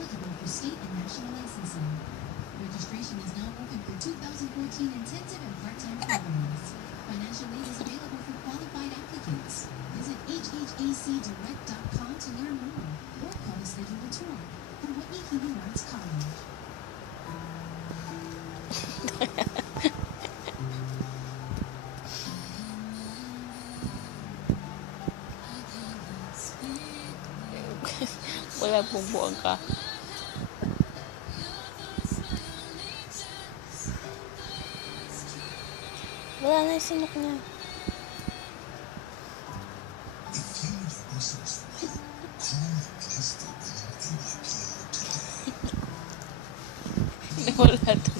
eligible for state and national licensing. Registration is now open for 2014 intensive and part-time programs. Financial aid is available for qualified applicants. Visit hhacdirect.com to learn more or call to schedule a tour from Whitney Human Arts College. Wala pong buwang ka. Wala na yung sinok niya. Wala to.